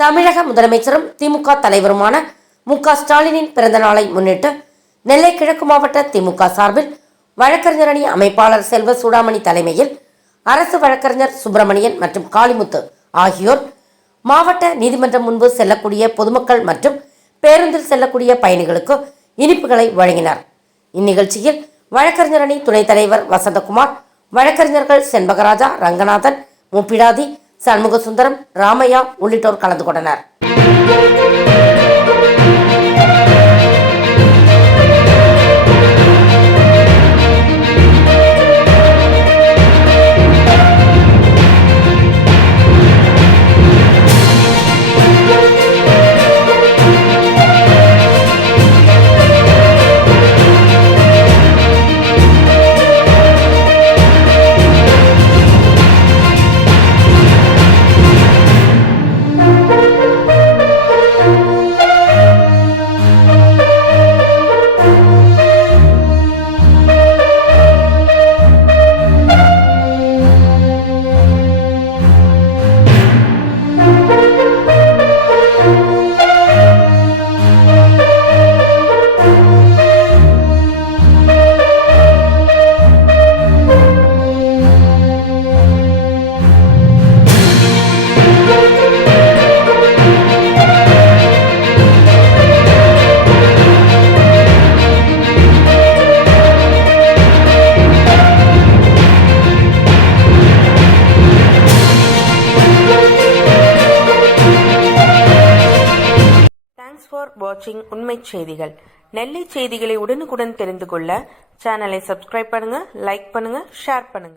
தமிழக முதலமைச்சரும் திமுக தலைவருமான மு.க. ஸ்டாலினின் பிறந்த நாளை முன்னிட்டு நெல்லை கிழக்கு மாவட்ட திமுக சார்பில் வழக்கறிஞர் அணி அமைப்பாளர் செல்வ சூடாமணி தலைமையில் அரசு வழக்கறிஞர் சுப்பிரமணியன் மற்றும் காளிமுத்து ஆகியோர் மாவட்ட நீதிமன்றம் முன்பு செல்லக்கூடிய பொதுமக்கள் மற்றும் பேருந்தில் செல்லக்கூடிய பயணிகளுக்கு இனிப்புகளை வழங்கினார். இந்நிகழ்ச்சியில் வழக்கறிஞர் அணி துணைத் தலைவர் வசந்தகுமார், வழக்கறிஞர்கள் செண்பகராஜா, ரங்கநாதன், முப்பிடாதி, சண்முகசுந்தரம், ராமையா உள்ளிட்டோர் கலந்து கொண்டனர். ஃபார் வாட்சிங் உண்மை செய்திகள். நெல்லை செய்திகளை உடனுக்குடன் தெரிந்து கொள்ள சேனலை சப்ஸ்கிரைப் பண்ணுங்க, லைக் பண்ணுங்க, ஷேர் பண்ணுங்க.